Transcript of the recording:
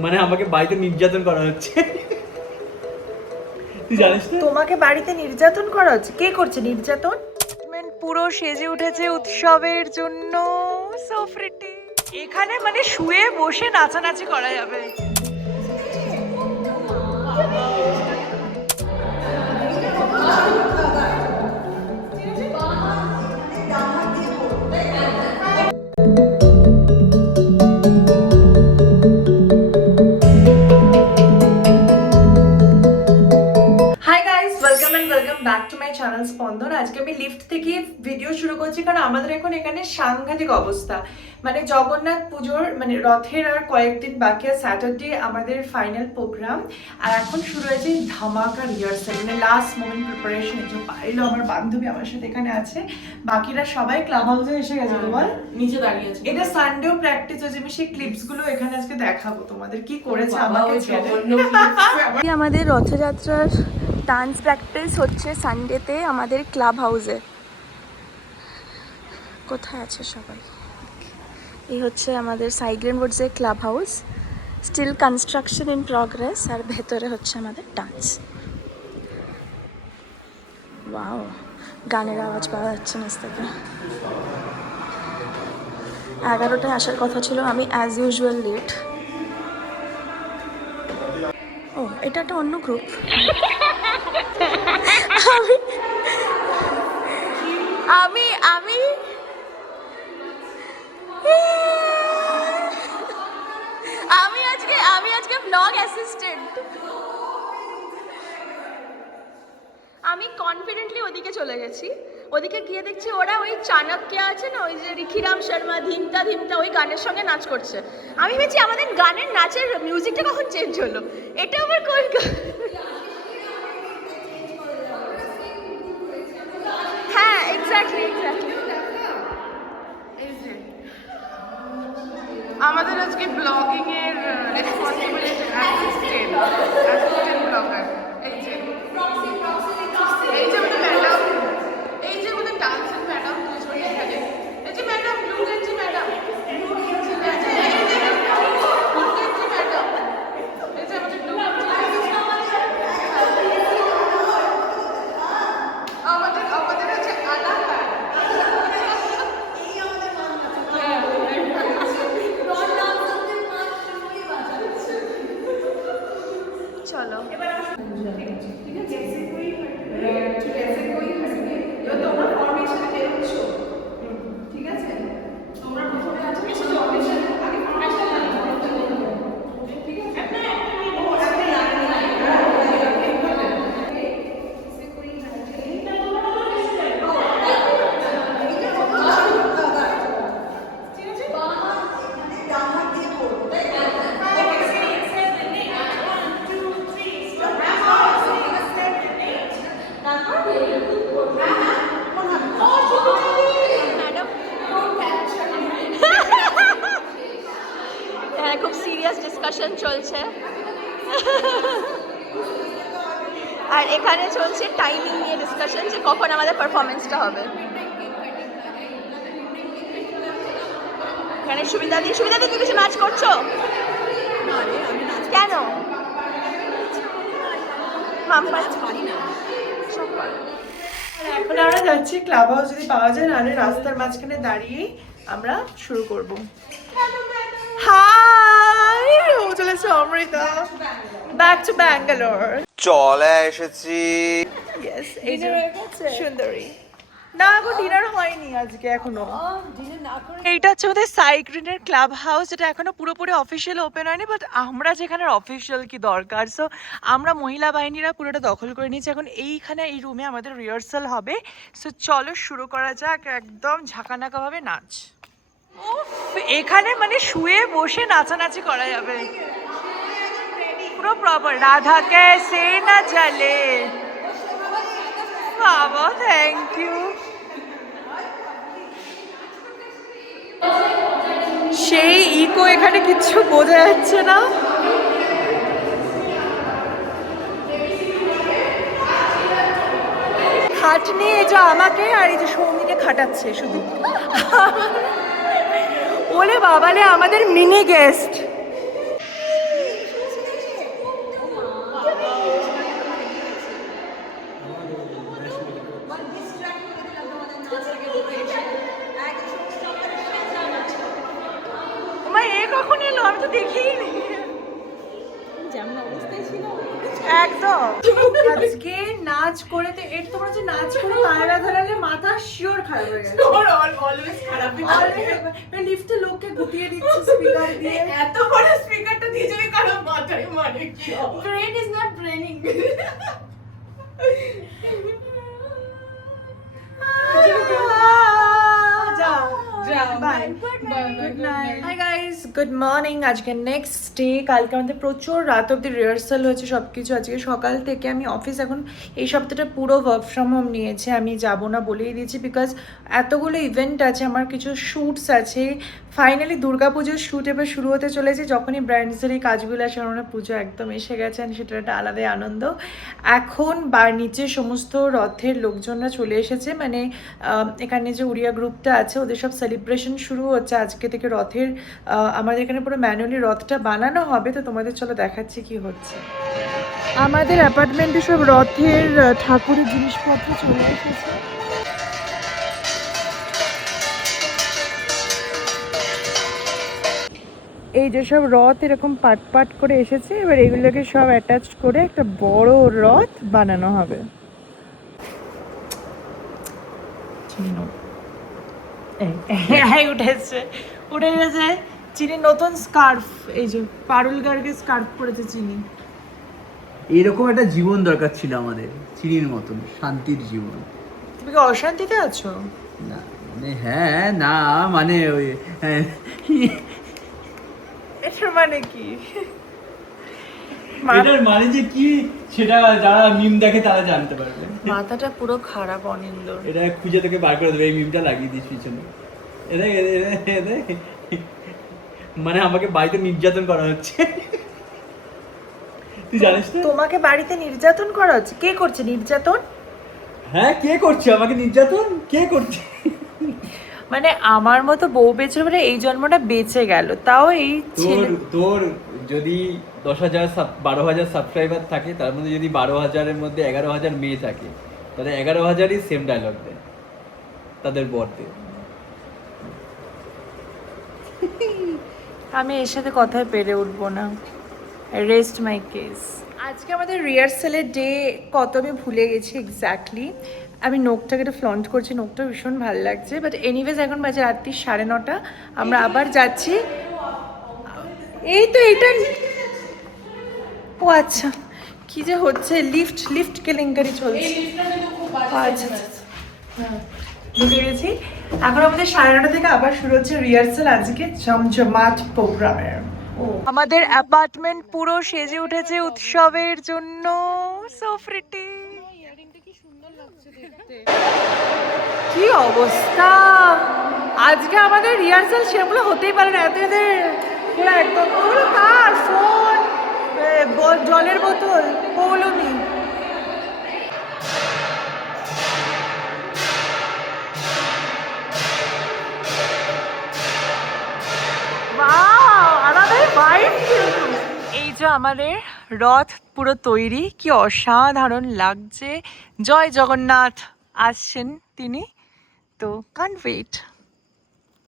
মানে আমাকে বাড়িতে নির্যাতন করা হচ্ছে। তুই জানিস না? তোমাকে বাড়িতে নির্যাতন করা হচ্ছে? কে করছে নির্যাতন? পুরো সেজে উঠেছে উৎসবের জন্য, সো প্রিটি। এখানে মানে শুয়ে বসে নাচানাচি করা যাবে। Hi guys, welcome and welcome back to my channel Spandan. আজকে আমি লিফট থেকে ভিডিও শুরু করছি কারণ আমাদের এখন এখানে সাংঘাতিক অবস্থা। মানে জগন্নাথ পুজোর মানে রথের আর কয়েকদিন বাকি, আর স্যাটারডে আমাদের ফাইনাল প্রোগ্রাম, আর এখন শুরু হয়েছে ধামাকা রিহার্সাল, মানে লাস্ট মোমেন্ট প্রিপারেশন। এই যে পাইলো আমার বান্ধবী আমার সাথে এখানে আছে, বাকিরা সবাই ক্লাব হাউসে এসে গেছে। তোমার নিচে দাঁড়িয়ে আছে। এটা সানডেও প্র্যাকটিস হয়েছে, আমি সেই ক্লিপস গুলো এখানে আজকে দেখাবো তোমাদের কি করেছে আমাকে ছেড়ে। আমাদের রথযাত্রার ডান্স প্র্যাকটিস হচ্ছে সানডেতে আমাদের ক্লাব হাউসে। কোথায় আছে সবাই? এই হচ্ছে আমাদের সাইগ্রেন ওয়ার্ডসের club house, steel construction in progress, আর ভেতরে হচ্ছে আমাদের ডান্স। ওয়াও, গানের আওয়াজ পাওয়া যাচ্ছে নিচ থেকে। 11টায় আসার কথা ছিল, আমি অ্যাজ ইউজুয়াল লেট। ও, এটা একটা অন্য গ্রুপ। আমি আমি আমি আজকে ব্লগ অ্যাসিস্ট্যান্ট। আমি কনফিডেন্টলি ওদিকে চলে গেছি। ওদিকে গিয়ে দেখছি ওরা ওই চাণক্য আছে না, ওই যে রিখিরাম শর্মা ধিমতা ধিমতা ওই গানের সঙ্গে নাচ করছে। আমি ভেবেছি আমাদের গানের নাচের মিউজিকটা কখন চেঞ্জ হলো, এটা আবার কোন গান? হ্যাঁ, এক্স্যাক্টলি। আমাদের আজকে ব্লগিং এর রেসপন্সিবিলিটি অ্যাসিস্ট্যান্ট ব্লগার। এই যে আমাদের ম্যাডাম, এই যে আমাদের ডান্সের ম্যাডাম দুজন এখানে। এই যে ম্যাডাম ব্লু গেঞ্জি ম্যাডাম, এই যে ব্লু গেঞ্জি ম্যাডাম, এই যে আমাদের ব্লু আমাদের হচ্ছে আলাদা। চলো হ্যাঁ, খুব সিরিয়াস ডিসকাশন চলছে। আর এখানে চলছে টাইমিং নিয়ে ডিসকাশন, যে কখন আমাদের পারফরমেন্সটা হবে। এখানে সুবিধা দিয়ে তুমি কিছু নাচ করছো কেন? এখন আমরা যাচ্ছি ক্লাব হাউস, যদি পাওয়া যায়, নাহলে রাস্তার মাঝখানে দাঁড়িয়েই আমরা শুরু করব। হাই, ও চলেছে অমৃতা, ব্যাক টু ব্যাঙ্গালোর। চলে এসেছি। ইয়েস, এই যে সুন্দরী। না, এখন ডিনার হয়নি আজকে এখনো। এইটা হচ্ছে ওদের সাইগ্রিনের ক্লাব হাউস, এটা এখনো পুরোপুরি অফিসিয়াল ওপেন হয়নি, বাট আমরা যেখানে অফিসিয়াল কি দরকার, সো আমরা মহিলা বাহিনীরা পুরোটা দখল করে নিয়েছি। এখন এইখানে এই রুমে আমাদের রিহার্সাল হবে। সো চলো শুরু করা যাক, একদম ঝাঁকানাকাভাবে নাচ। উফ, এখানে মানে শুয়ে বসে নাচানাচি করা যাবে পুরো প্রপার। রাধা कैसे न चले, বাবা থ্যাংক ইউ। সেই ইকো, এখানে কিচ্ছু বোঝা যাচ্ছে না। খাটনি এই যে আমাকে আর এই যে সৌমিকে খাটাচ্ছে শুধু। ওলে বাবালে, আমাদের মিনি গেস্ট। একদম আজকে নাচ করে তো এটা তোমরা যে নাচ করে পায়ে ব্যথা লাগলে মাথা শিওর খারাপ হয়ে গেছে অলওয়েজ খারাপ লিফটে লোককে গুটিয়ে দিচ্ছে স্পিকার দিয়ে এত বড় স্পিকারটা দিয়ে যদি কারো মাথায় মানে কি brain is not braining hi guys good morning আজকে নেক্সট ডে কালকে আমাদের প্রচুর রাত অব্দি রিহার্সাল হয়েছে সব কিছু আজকে সকাল থেকে আমি অফিস এখন এই সপ্তাহটা পুরো ওয়ার্ক ফ্রম হোম নিয়েছে আমি যাব না বলেই দিয়েছি বিকজ এতগুলো ইভেন্ট আছে আমার কিছু শ্যুটস আছে ফাইনালি দুর্গাপুজোর শ্যুট এবার শুরু হতে চলেছে যখনই ব্র্যান্ডসের এই কাজগুলো আসে আমার পুজো একদম এসে গেছে সেটা একটা আলাদাই আনন্দ এখন নিচে সমস্ত রথের লোকজনরা চলে এসেছে মানে এখানে যে উড়িয়া গ্রুপটা আছে ওদের সব সেলিব্রেশন শুরু হচ্ছে আজকে থেকে রথের আমাদের এখানে পুরো ম্যানুয়ালি রথটা বানানো হবে তো তোমাদের চলো দেখাচ্ছি কি হচ্ছে আমাদের অ্যাপার্টমেন্টে সব রথের ঠাকুরের জিনিসপত্র চলে এসেছে এই যে সব রথ এরকম পাট পাট করে এসেছে এবার এগুলোকে সব অ্যাটাচ করে একটা বড় রথ বানানো হবে উঠে গেছে চিনি নতুন স্কার্ফ এই যে পারুল গার্গের স্কার্ফ পরেছে চিনি এরকম একটা জীবন দরকার ছিল আমাদের, চিনির মতন শান্তির জীবন। তুমি কি অশান্তিতে আছো? না মানে হ্যাঁ, না মানে ওই এটার মানে কি? এটার মানে যে কি সেটা যারা মিম দেখে তারা জানতে পারবে। মাথাটা পুরো খারাপ অনিন্দর। এটা খুঁজে তোকে বার করে দেবে, এই মিমটা লাগিয়ে দিস পিছনে। মানে আমাকে বাড়িতে নির্যাতন করা হচ্ছে, তুই জানিস না? তোমাকে বাড়িতে নির্যাতন করা হচ্ছে? কে করছে নির্যাতন? হ্যাঁ, কে করছে আমাকে নির্যাতন? কে করছে? মানে আমার মতো বউ বেঁচে মানে এই জন্মটা বেঁচে গেল, তাও এই তোর যদি 10,000 12,000 সাবস্ক্রাইবার থাকে, তার মধ্যে যদি 12,000-এর মধ্যে 11,000 মেয়ে থাকে, তাহলে 11,000-ই সেম ডায়লগ দেয় তাদের বরদের। আমি এর সাথে কথায় পেরে উঠবো না। রেস্ট মাই কেস। আজকে আমাদের রিহার্সালের ডে কত আমি ভুলে গেছি এক্স্যাক্টলি। আমি নোকটাকে একটু ফ্লন্ট করছি, নোকটা ভীষণ ভালো লাগছে। বাট এনিওয়েজ এখন বাজে রাত্রি 9:30, আমরা আবার যাচ্ছি। এই তো এটা, ও আচ্ছা কি যে হচ্ছে, লিফট কেলেঙ্কারি চলছে। আচ্ছা ঢুকে গেছি। এখন আমাদের 9:30 থেকে আবার শুরু হচ্ছে রিহার্সাল আজকে জমজমাট প্রোগ্রামের। আমাদের অ্যাপার্টমেন্ট পুরো সেজে উঠেছে উৎসবের জন্য। সো প্রিটি, কি অবস্থা আজকে আমাদের রিহার্সাল, সেগুলো হতেই পারে না। এত এদের পুরো একদম, ওগুলো কার ফোন, জলের বোতল, পৌলমি। এই যে আমাদের রথ পুরো তৈরি, কি অসাধারণ লাগছে। জয় জগন্নাথ আসছেন তিনি, তো কান্ট ওয়েট।